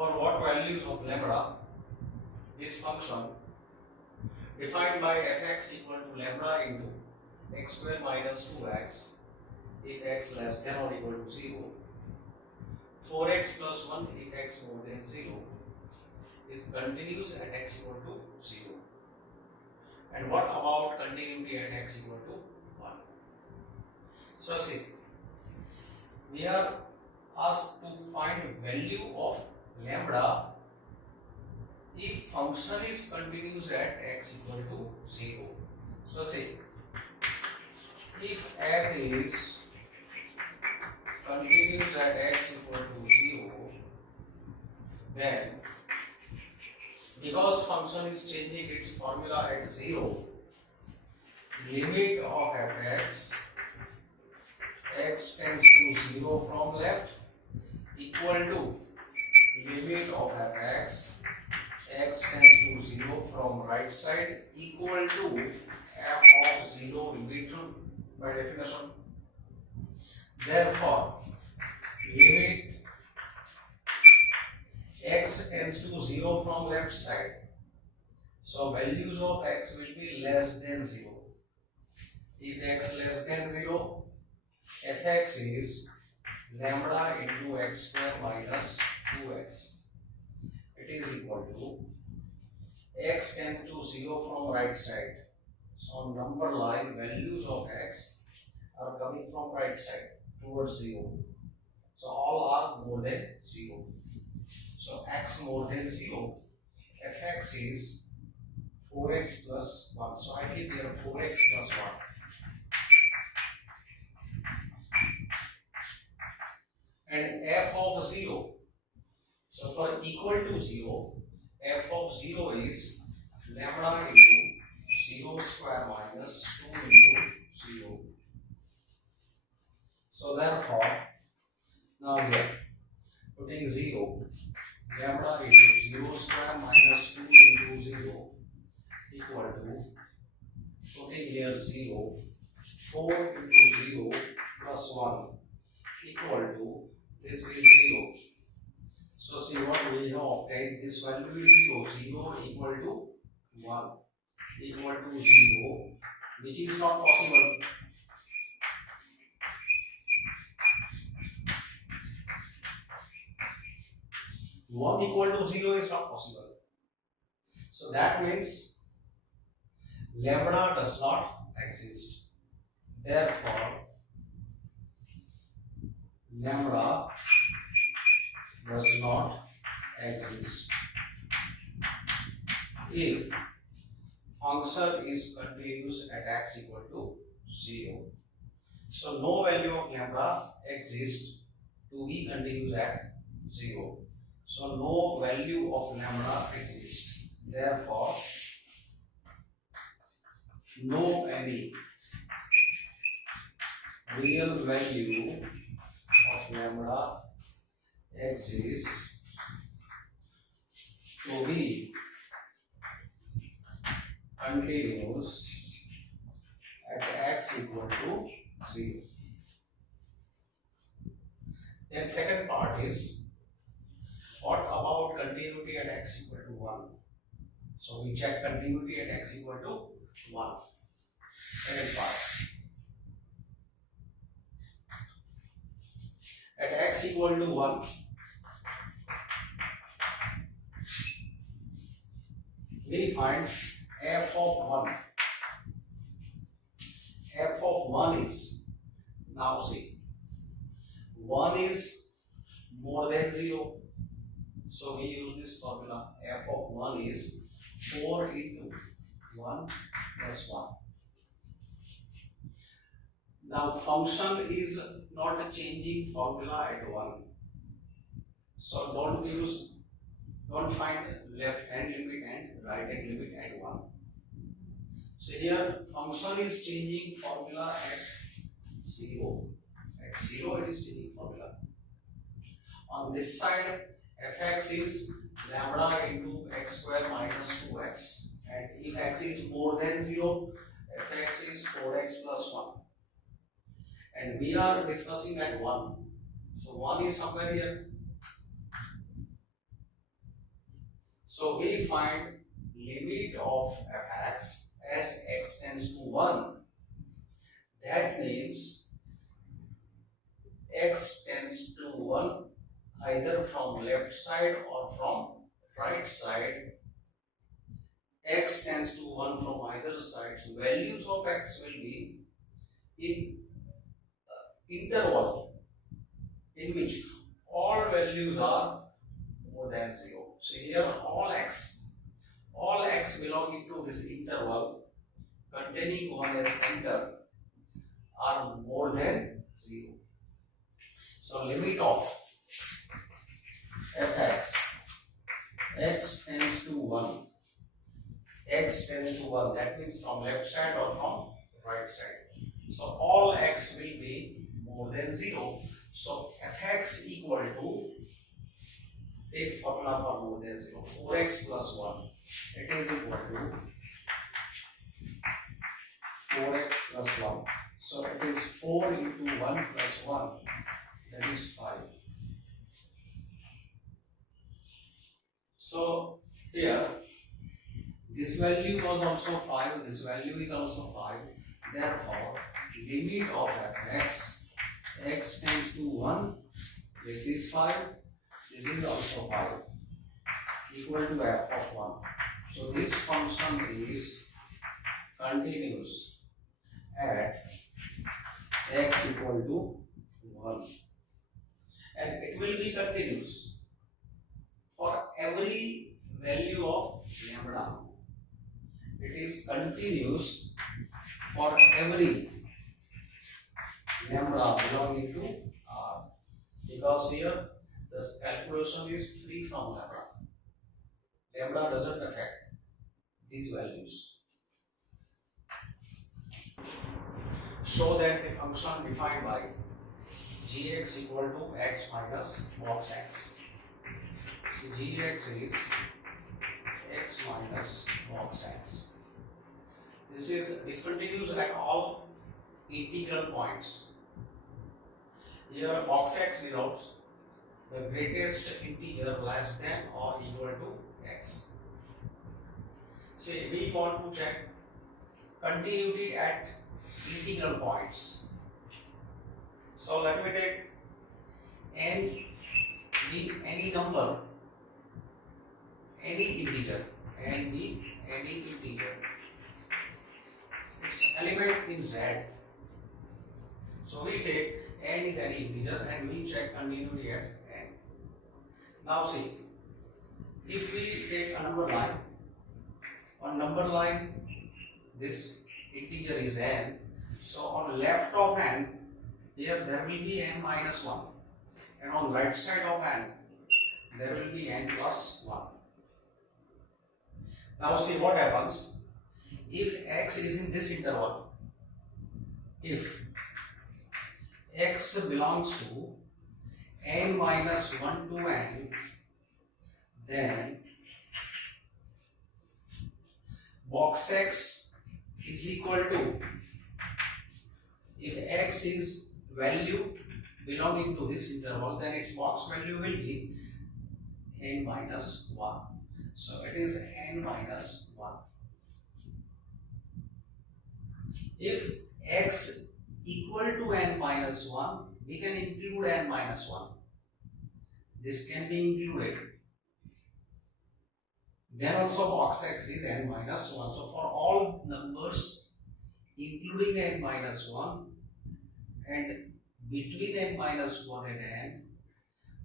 for what values of lambda this function defined by fx equal to lambda into x square minus 2x if x less than or equal to 0, 4x plus 1 if x more than 0 is continuous at x equal to 0. And what about continuity at x equal to 1? So see, we are asked to find value of lambda if function is continuous at x equal to 0. So see, if f is continuous at x equal to 0, then because function is changing its formula at 0, limit of fx x tends to 0 from left equal to limit of fx x tends to 0 from right side equal to f of 0 will be true by definition. Therefore, limit x tends to 0 from left side, so values of x will be less than 0. If x less than 0, fx is lambda into x square minus 2x. It is equal to x tends to 0 from right side. So on number line, values of x are coming from right side towards 0. So all are more than 0. So x more than 0, fx is 4x plus 1. So I keep here 4x plus 1. And f of 0, so for equal to 0, f of 0 is lambda into 0 square minus 2 into 0. So therefore, now here putting 0, lambda into 0 square minus 2 into 0 equal to, putting here 0, 4 into 0 plus 1 equal to, this is 0. So see what we have obtained, this value is 0, 0 equal to 1 equal to 0, which is not possible. One equal to 0 is not possible. So that means lambda does not exist. Therefore, lambda does not exist if function is continuous at x equal to 0. So no value of lambda exists to be continuous at 0. So no value of lambda exists. Therefore, no any real value of lambda exists to be continuous at x equal to 0. Then second part is, what about continuity at x equal to 1? So we check continuity at x equal to 1. Second part. At x equal to 1, we find f of 1. F of 1 is, now see, 1 is more than 0. So we use this formula. F of 1 is 4 into 1 plus 1. Now function is not a changing formula at 1. So don't find left hand limit and right hand limit at 1. So here function is changing formula at 0. At 0 it is changing formula. On this side, fx is lambda into x square minus 2x. And if x is more than 0, fx is 4x plus 1. And we are discussing at 1. So 1 is somewhere here. So we find limit of fx as x tends to 1. That means x tends to 1 either from left side or from right side. X tends to 1 from either side. So values of x will be in interval in which all values are more than 0. So here all x belonging to this interval containing 1 as center are more than 0. So limit of fx x tends to 1, that means from left side or from right side. So all x will be more than 0. So fx equal to, take formula for more than 0, 4x plus 1. It is equal to 4x plus 1. So it is 4 into 1 plus 1, that is 5. So here this value was also 5, this value is also 5. Therefore, limit of fx x tends to 1, this is 5, this is also 5, equal to f of 1. So this function is continuous at x equal to 1, and it will be continuous for every value of lambda. It is continuous for every lambda belonging to R, because here the calculation is free from lambda. Lambda doesn't affect these values. Show that the function defined by gx equal to x minus box x. So gx is x minus box x. This is discontinuous at all integral points. Here box x denotes the greatest integer less than or equal to x. Say we want to check continuity at integral points. So let me take any number, any integer, any integer. Its element in Z. So we take n is any integer and we check continuity at n. Now see, if we take a number line, on number line this integer is n, so on left of n here there will be n minus 1, and on right side of n there will be n plus 1. Now see what happens if x is in this interval. If x belongs to n minus 1 to n, then box x is equal to, if x is value belonging to this interval, then its box value will be n minus 1. So it is n minus 1. If x equal to n minus 1, we can include n minus 1. This can be included. Then also box x is n minus 1. So for all numbers including n minus 1 and between n minus 1 and n,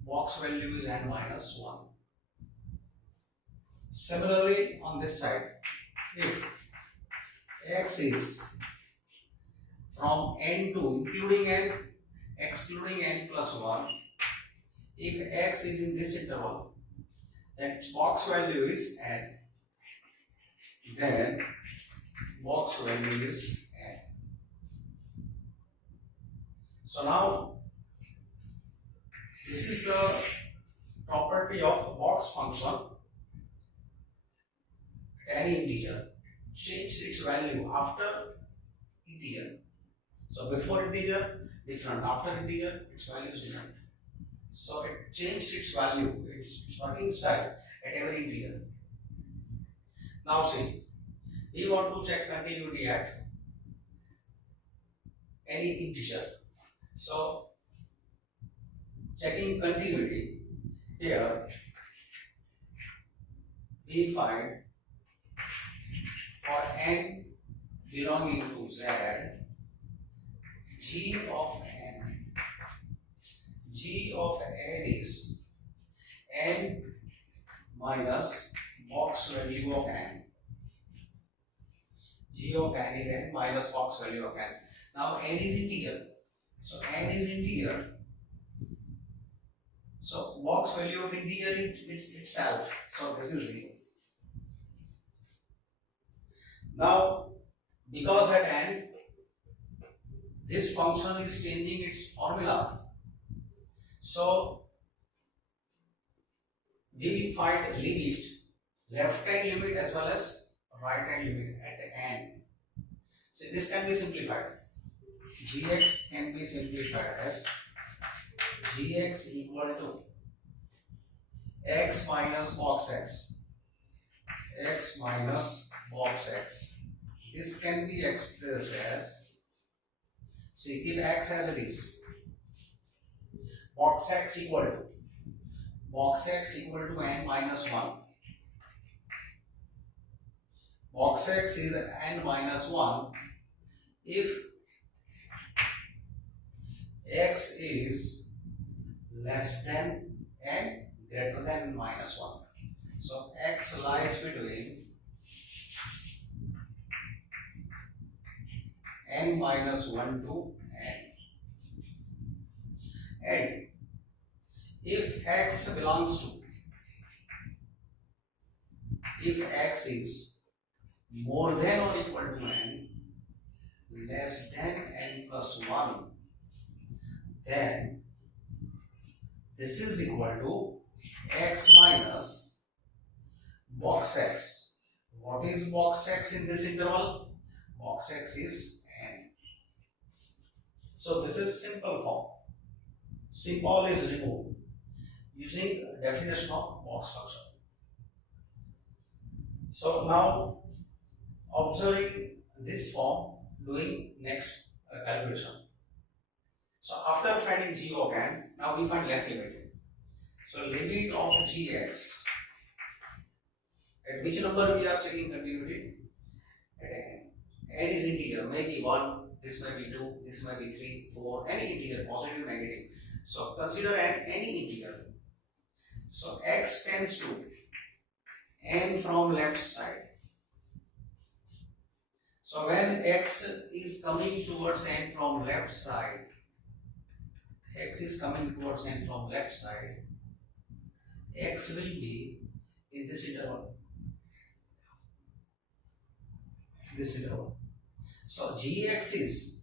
box value is n minus 1. Similarly on this side, if x is from n to including n, excluding n plus 1, if x is in this interval, then box value is n, then box value is n. So now this is the property of box function. Any integer change its value after integer. So before integer different, after integer its value is different. So it changed its value, its working style at every integer. Now see, we want to check continuity at any integer. So checking continuity, here we find for n belonging to z, g of n. G of n is n minus box value of n. G of n is n minus box value of n. Now n is integer. So n is integer. So box value of integer is itself. So this is 0. Now because at n this function is changing its formula, so we find limit, left hand limit as well as right hand limit at n. So this can be simplified. Gx can be simplified as Gx equal to x minus box x, x minus box x. This can be expressed as, see, keep x as it is, box x equal to n minus 1. Box x is n minus 1 if x is less than n greater than minus 1. So x lies between n minus 1 to n. And if x belongs to, if x is more than or equal to n, less than n plus 1, then this is equal to x minus box x. What is box x in this interval? Box x is n. So this is simple form. Symbol is removed using definition of box function. So now observing this form, doing next calculation. So after finding g of n, now we find left limit. So limit of gx, at which number we are checking continuity? At n. N is integer, maybe 1, this may be 2, this may be 3, 4, any integer, positive, negative. So consider n any integer. So x tends to n from left side. So when x is coming towards n from left side, x is coming towards n from left side, x will be in this interval. So gx is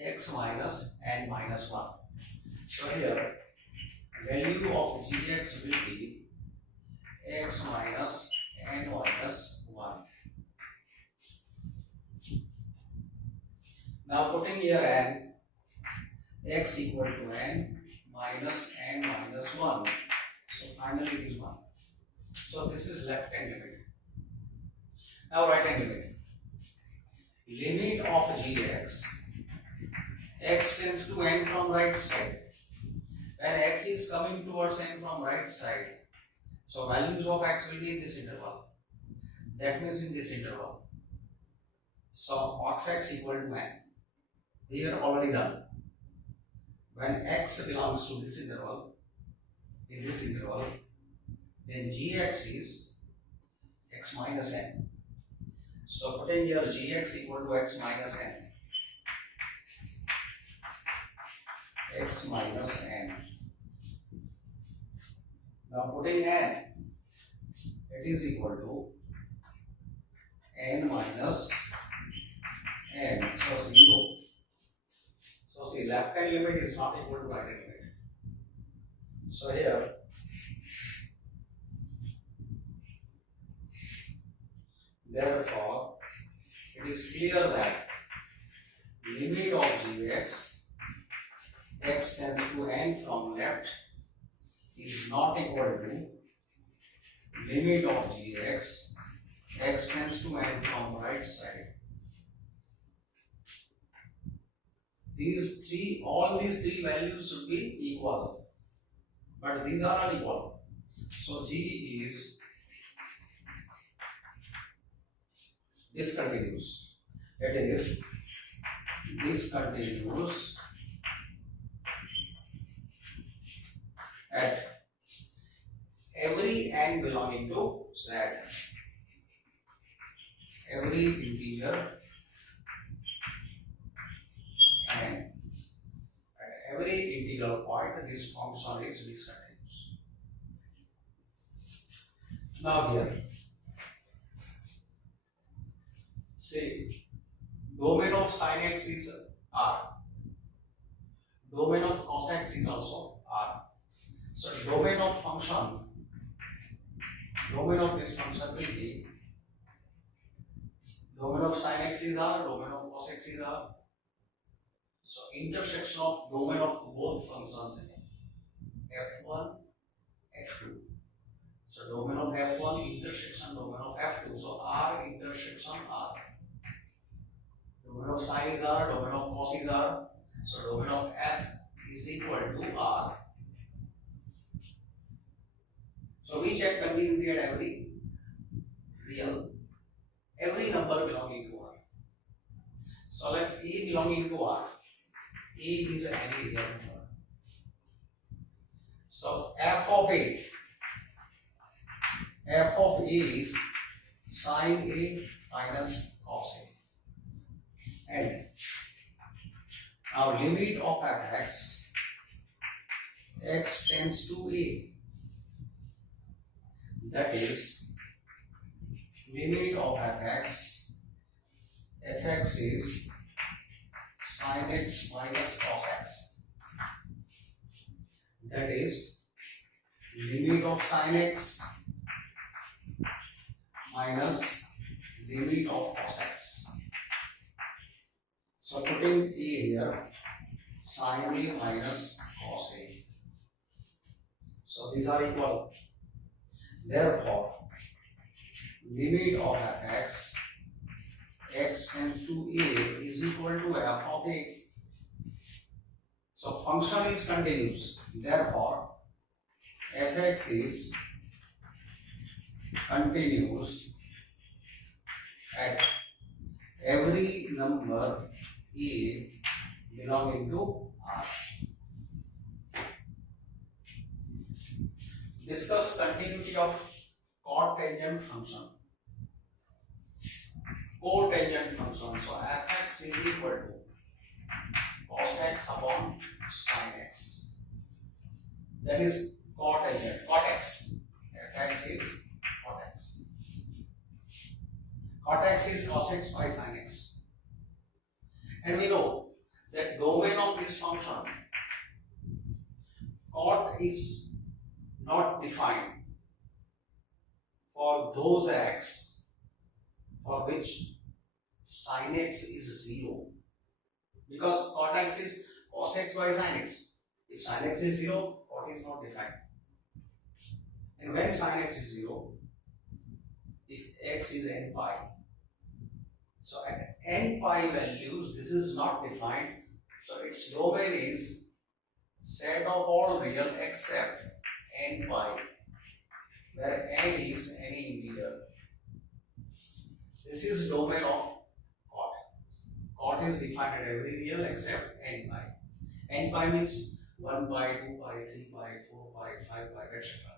x minus n minus 1. So here value of gx will be x minus n minus 1. Now putting here n, x equal to n minus n minus 1. So finally it is 1. So this is left hand limit. Now right hand limit. Limit of gx, x tends to n from right side. When x is coming towards n from right side, so values of x will be in this interval. That means in this interval. So box x equal to n. Here already done. When x belongs to this interval, in this interval, then gx is x minus n. So putting here gx equal to x minus n. X minus n. Now putting n, it is equal to n minus n. So 0. So see, left hand limit is not equal to right hand limit. So here therefore it is clear that limit of gx, x tends to n from left, is not equal to limit of gx, x tends to n from right side. All these three values should be equal, but these are unequal. So g is discontinuous. It is discontinuous at every n belonging to z. Every integer and at every integral point this function is discontinuous. Now here, say domain of sin x is R, domain of cos x is also R. So domain of this function will be domain of sin x is R, domain of cos x is R. So intersection of domain of both functions f1, f2. So domain of f1 intersection domain of f2. So R intersection R. Domain of sin is R, domain of cos is R. So domain of f is equal to R. So we check continuity at every number belonging to R. So let A belonging to R. A is any real number. So f of A is sin A minus cos A. And our limit of fx, x tends to A. That is limit of fx is sin x minus cos x. That is limit of sin x minus limit of cos x. So putting A here, sin A minus cos A. So these are equal. Therefore, limit of fx, x tends to A is equal to f of A. So function is continuous. Therefore, fx is continuous at every number A belonging to R. Discuss continuity of cotangent function. Cotangent function. So fx is equal to cos x upon sin x. That is cotangent. Cot x. Fx is cot x. Cot x is cos x by sin x. And we know that domain of this function, cot is not defined for those x for which sin x is 0, because cot x is cos x by sin x. If sin x is 0, cot is not defined. And when sin x is 0, if x is n pi, so at n pi values this is not defined, so its domain is set of all real except n pi, where n is any integer. This is domain of cot. Cot is defined at every real except n pi. N pi means 1 pi, 2 pi, 3 pi, 4 pi, 5 pi, etc.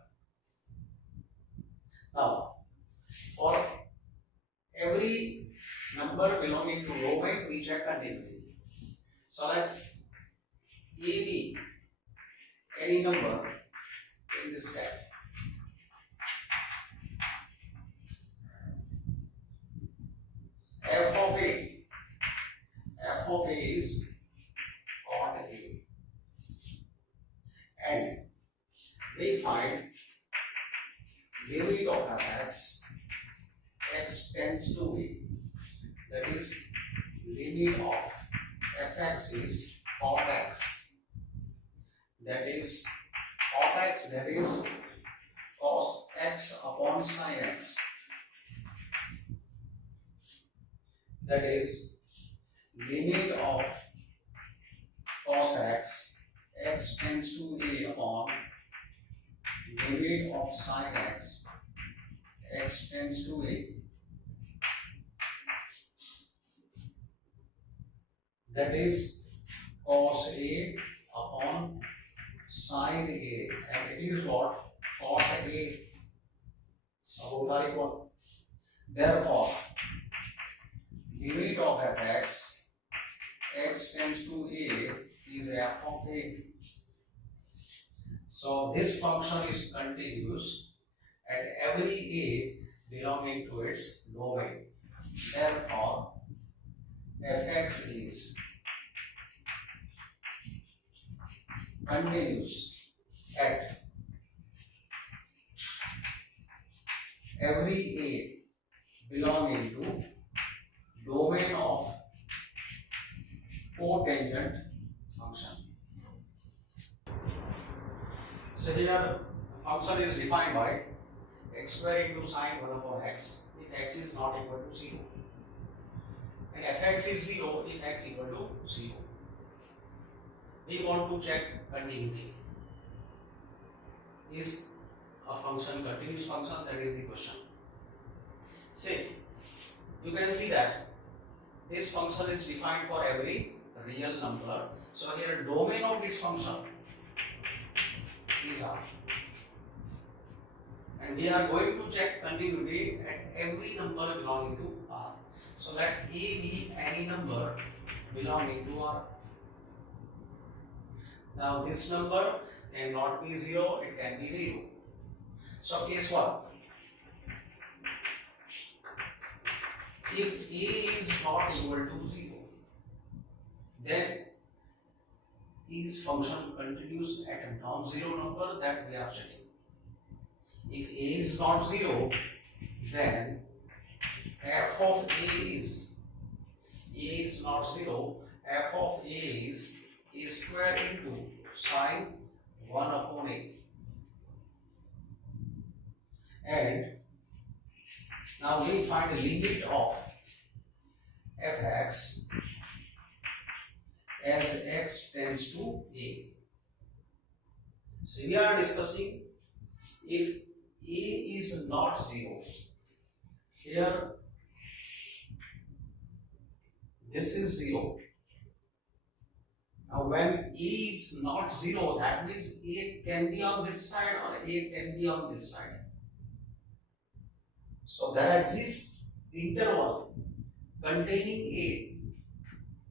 Now, for every number belonging to domain, we check continuity. So let A be any number in this set. F of A is cot A, and we find limit of fx, x tends to B, that is limit of fx is cot x, that is cot x, that is cos x upon sin x, that is limit of cos x, x tends to a upon limit of sin x, x tends to a, that is cos a upon sin a, and it is what? Cot a. So both are equal. Therefore, limit of fx, x tends to a, is f of a. So this function is continuous at every a belonging to its domain. Therefore, fx is continuous at every a belonging to domain of cotangent function. So here function is defined by x square into sine 1 upon x if x is not equal to 0, and fx is 0 if x equal to 0. We want to check continuity. Is a function continuous function? That is the question. See, you can see that this function is defined for every real number. So here domain of this function is R, and we are going to check continuity at every number belonging to R. So let A be any number belonging to R. Now this number cannot be 0, it can be 0. So case 1, if A is not equal to 0, then is function continuous at a non-zero number? That we are checking. If A is not 0, then f of A is not 0, f of A is a square into sine 1 upon a. And now we find a limit of fx as x tends to a. So we are discussing if a is not 0. Here this is 0. Now when a is not 0, that means a can be on this side or a can be on this side. So there exists interval containing a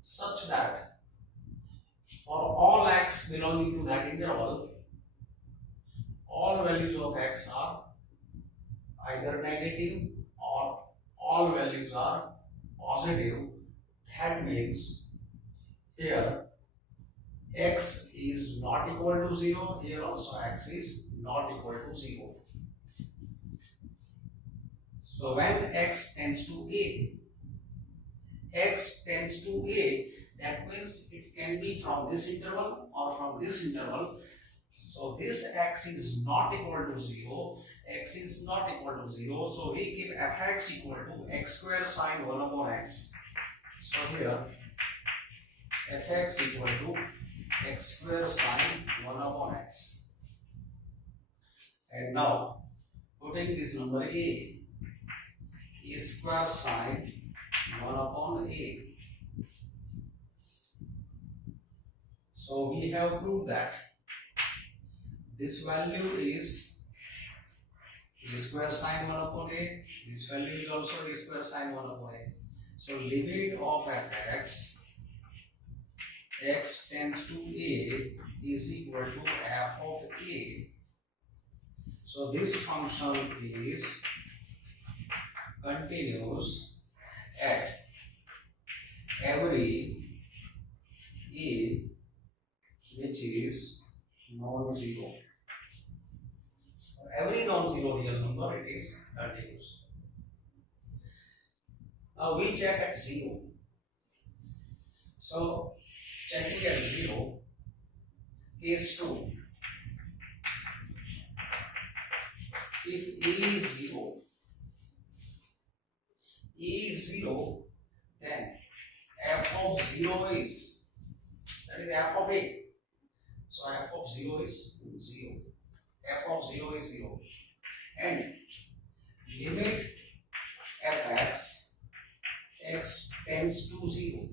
such that for all x belonging to that interval, all values of x are either negative or all values are positive. That means here x is not equal to 0, here also x is not equal to 0. So when x tends to a, that means it can be from this interval or from this interval. So this x is not equal to 0, x is not equal to 0, so we give fx equal to x square sine 1 upon x. So here fx equal to x square sine 1 upon x. And now putting this number a square sine 1 upon a. So we have proved that this value is a square sine 1 upon a, this value is also a square sine 1 upon a. So limit of fx, x tends to a, is equal to f of a. So this function is continuous at every a which is non-zero. For every non-zero real number, it is continuous. Now we check at 0. So checking at 0, case 2. If E is 0, then f of 0 is, that is f of A. So f of 0 is 0. F of 0 is 0. And limit fx, x tends to 0.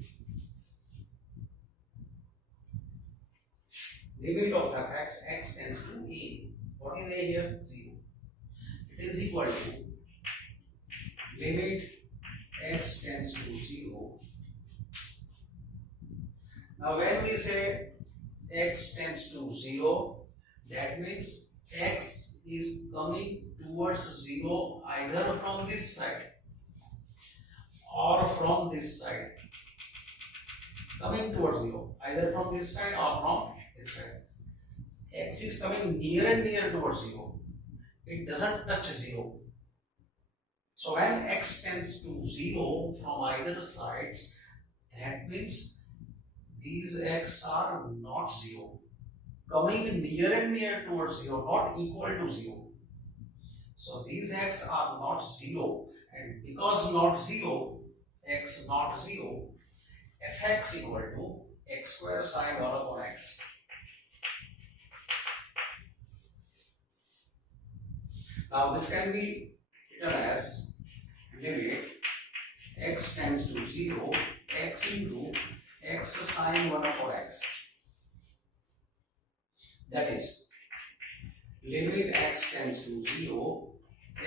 Limit of fx, x tends to A. What is A here? 0. It is equal to limit x tends to 0. Now when we say x tends to 0, that means x is coming towards 0 either from this side or from this side. Coming towards 0, either from this side or from this side. X is coming near and near towards 0. It doesn't touch 0. So when x tends to 0 from either sides, that means these x are not 0. Coming near and near towards 0, not equal to 0. So these x are not 0, and because not 0, x not 0, fx equal to x square sine 1 upon x. Now this can be written as limit x tends to 0, x into x sine 1 upon x. That is, limit x tends to 0,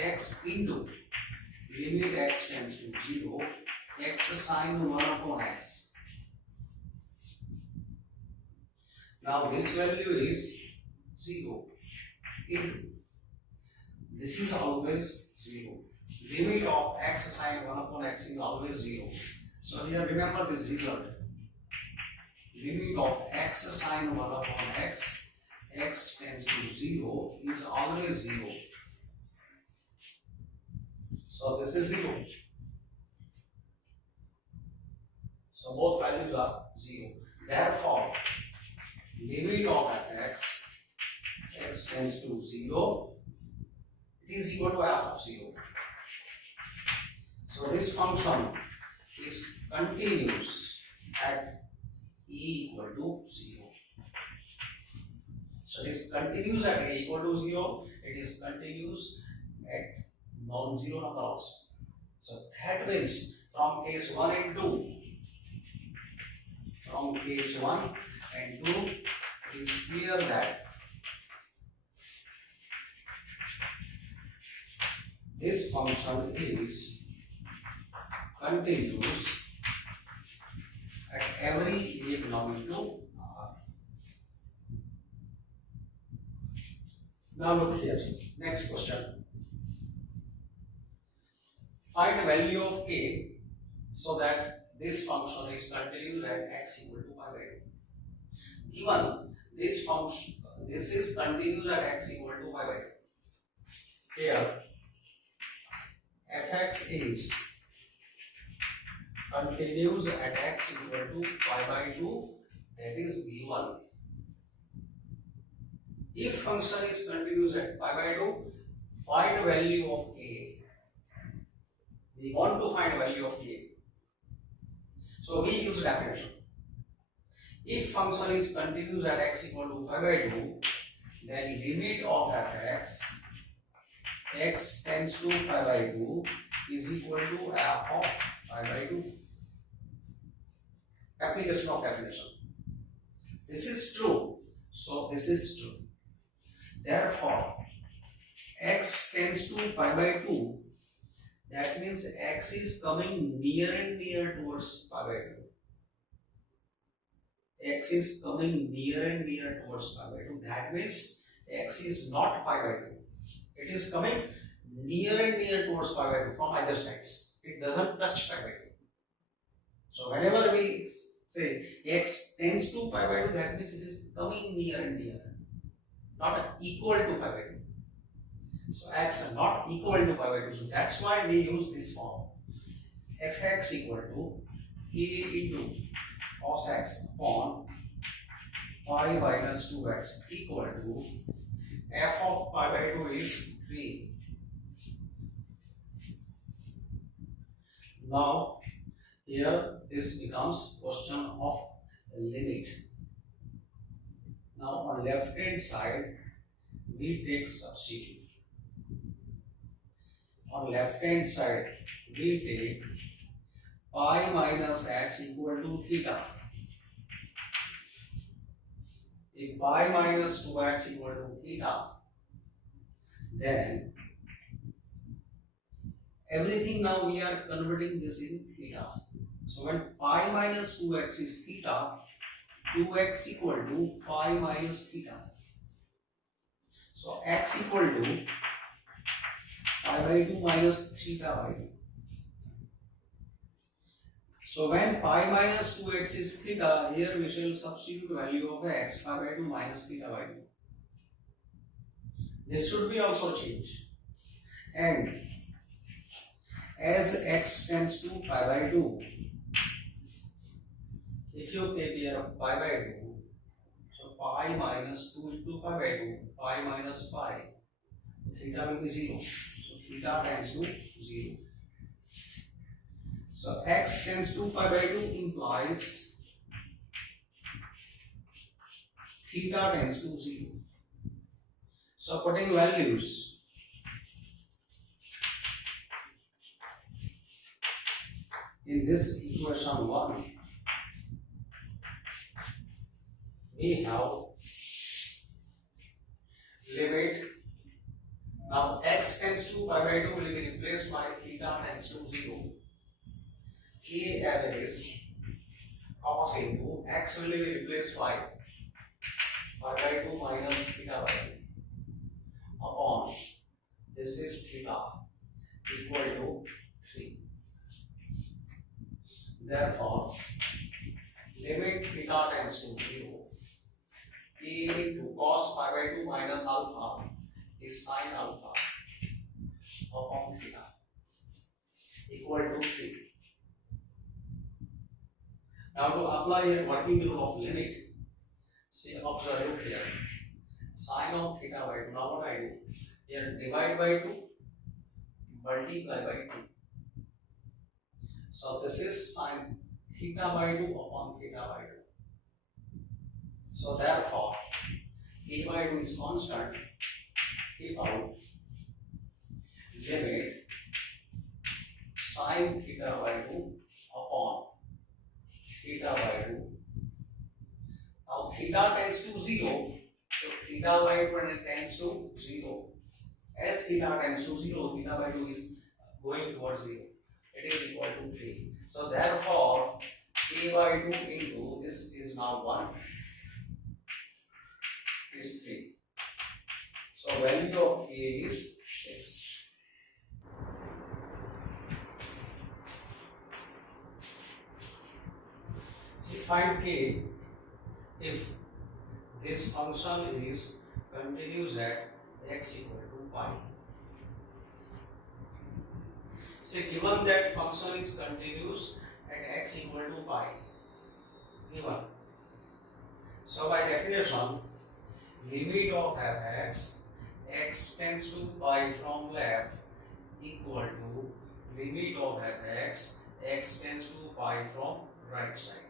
x into limit x tends to 0, x sine 1 upon x. Now this value is 0. If this is always 0. Limit of x sine 1 upon x is always 0. So here remember this result. Limit of x sine 1 upon x, x tends to 0 is always 0. So this is 0. So both values are 0. Therefore, limit of fx, x tends to 0, it is equal to f of 0. So this function is continuous at e equal to 0. So it is continuous at a equal to 0, it is continuous at non-zero number also. So that means from case 1 and 2, from case 1 and 2, it is clear that this function is continuous at every a belonging to R. Now look here, next question. Find the value of k so that this function is continuous at x equal to pi by 2. Given this function, this is continuous at x equal to pi by 2. Here, fx is continues at x equal to pi by 2, that is given. If function is continuous at pi by 2, find value of k. We want to find value of k. So we use definition. If function is continuous at x equal to pi by 2, then limit of fx, x tends to pi by 2 is equal to f of pi by 2. Application of definition. This is true. So this is true. Therefore, x tends to pi by 2. That means x is coming near and near towards pi by 2. X is coming near and near towards pi by 2. That means x is not pi by 2. It is coming near and near towards pi by 2 from either sides. It doesn't touch pi by 2. So whenever we say x tends to pi by 2, that means it is coming near and near, not equal to pi by 2. So x are not equal to pi by 2. So that's why we use this form. Fx equal to k into cos x upon pi minus 2x equal to f of pi by 2 is 3. Now here this becomes question of limit. Now on left hand side we take substitute. On left hand side we take pi minus x equal to theta. If pi minus 2x equal to theta, then everything now we are converting this in theta. So when pi minus 2x is theta, 2x equal to pi minus theta. So x equal to pi by 2 minus theta by 2. So when pi minus 2x is theta, here we shall substitute value of x, pi by 2 minus theta by 2. This should be also changed. And as x tends to pi by 2, if you take here pi by 2, so pi minus 2 into pi by 2, pi minus pi, theta will be 0. So theta tends to 0. So x tends to pi by 2 implies theta tends to 0. So putting values, in this equation 1, we have limit. Now x tends to pi by 2 will be replaced by theta tends to 0. A as it is, cos into x will be replaced by pi by 2 minus theta by 2 upon this is theta equal to 3. Therefore, limit theta tends to 0, a into cos pi by 2 minus alpha is sin alpha upon theta equal to 3. Now to apply here working rule of limit, say observe here, sin of theta by 2. Now what I do? Here divide by 2, multiply by 2. So this is sin theta by 2 upon theta by 2. So therefore, a by 2 is constant. Keep out limit sin theta by 2 upon theta by 2. Now theta tends to 0, so theta by 2 tends to 0. As theta tends to 0, theta by 2 is going towards 0. It is equal to 3. So therefore, a by 2 into this is now 1 is 3. So value of a is 6. See, find k if this function is continuous at x equal to pi. Say given that function is continuous at x equal to pi, given. So by definition, limit of fx x tends to pi from left equal to limit of fx x tends to pi from right side.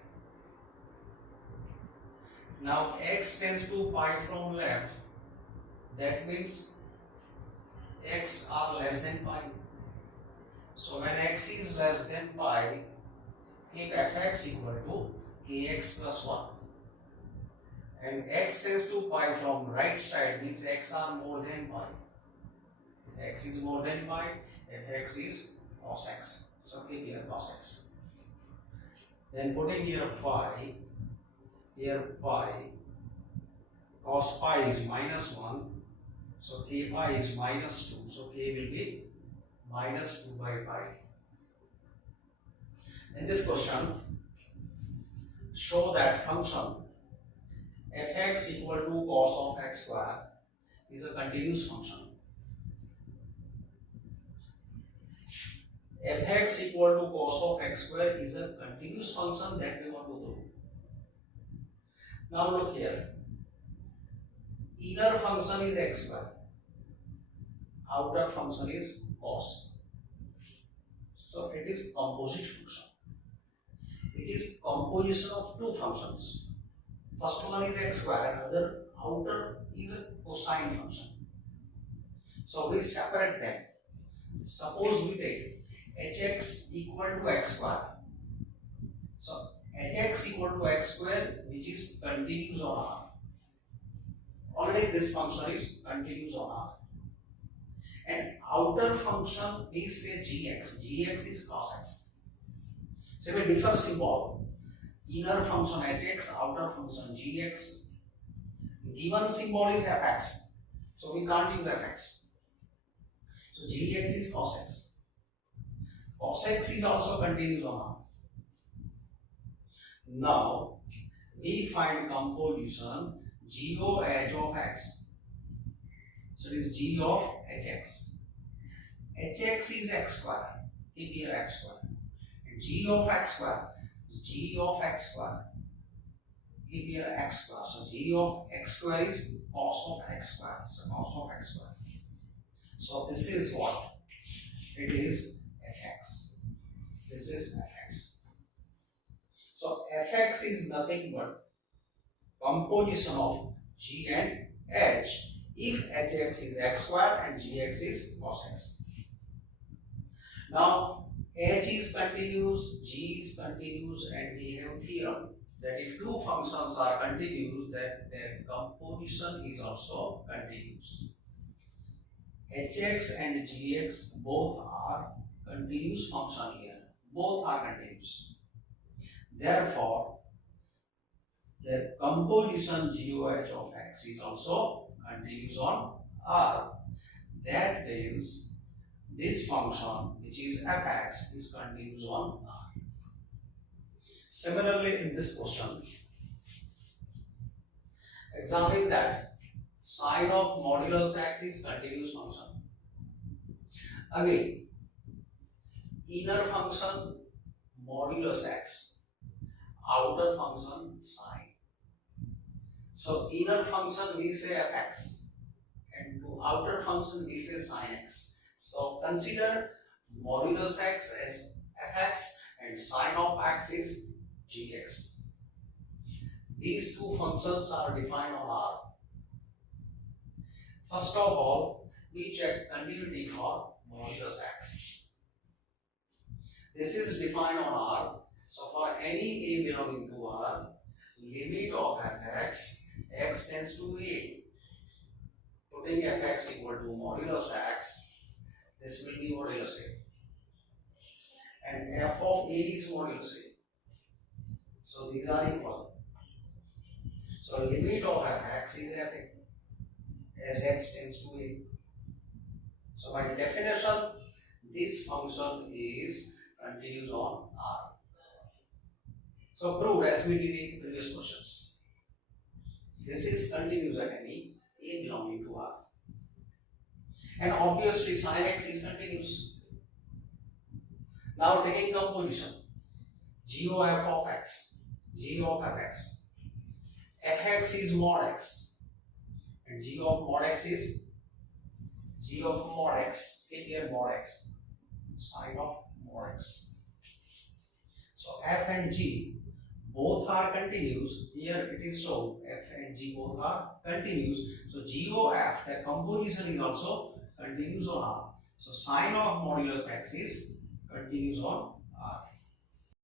Now x tends to pi from left, that means x are less than pi. So when x is less than pi, keep fx equal to kx plus 1. And x tends to pi from right side means x are more than pi. If x is more than pi, fx is cos x. So keep here cos x. Then putting here pi, cos pi is minus 1, so k pi is minus 2, so k will be minus 2 by pi. In this question, show that function fx equal to cos of x square is a continuous function. Fx equal to cos of x square is a continuous function that we want to do. Now look here, inner function is x square, outer function is cos. So it is composite function. It is composition of two functions. First one is x square, another outer is cosine function. So we separate them. Suppose we take hx equal to x square. So hx equal to x square, which is continuous on R. Already this function is continuous on R. And outer function we say gx. Gx is cos x. So we differ symbol. Inner function hx, outer function gx. Given symbol is fx. So we can't use fx. So gx is cos x. Cos x is also continuous on R. Now we find composition GOH of x. So it is G of hx. Hx is x square. Keep here x square. And G of x square is G of x square. Keep here x square. So G of x square is cos of x square. So cos of x square. So this is what? It is fx. This is fx. So fx is nothing but composition of g and h if hx is x square and gx is cos x. Now h is continuous, g is continuous, and we have theorem that if two functions are continuous, that their composition is also continuous. hx and gx both are continuous function here. Both are continuous. Therefore, the composition GOH of x is also continuous on R. That means this function, which is fx, is continuous on R. Similarly, in this question, examine that sine of modulus x is continuous function. Again, inner function modulus x, outer function sine. So inner function we say fx and to outer function we say sine x. So consider modulus x as fx and sine of x is gx. These two functions are defined on R. First of all, we check continuity for modulus x. This is defined on R. So for any a belonging to R, limit of fx, x tends to a. Putting fx equal to modulus x, this will be modulus a. And f of a is modulus a. So these are equal. So limit of fx is f(a) as x tends to a. So by definition, this function is continuous on R. So proved as we did in previous questions. This is continuous at any a belonging to R. And obviously sin x is continuous. Now taking composition, GOF of x, G of fx. Fx is mod x and G of mod x is G of mod x, take here mod x, sine of mod x. So f and g both are continuous. Here it is shown f and g both are continuous. So GOF, their composition is also continuous on R. So sine of modulus x is continuous on R.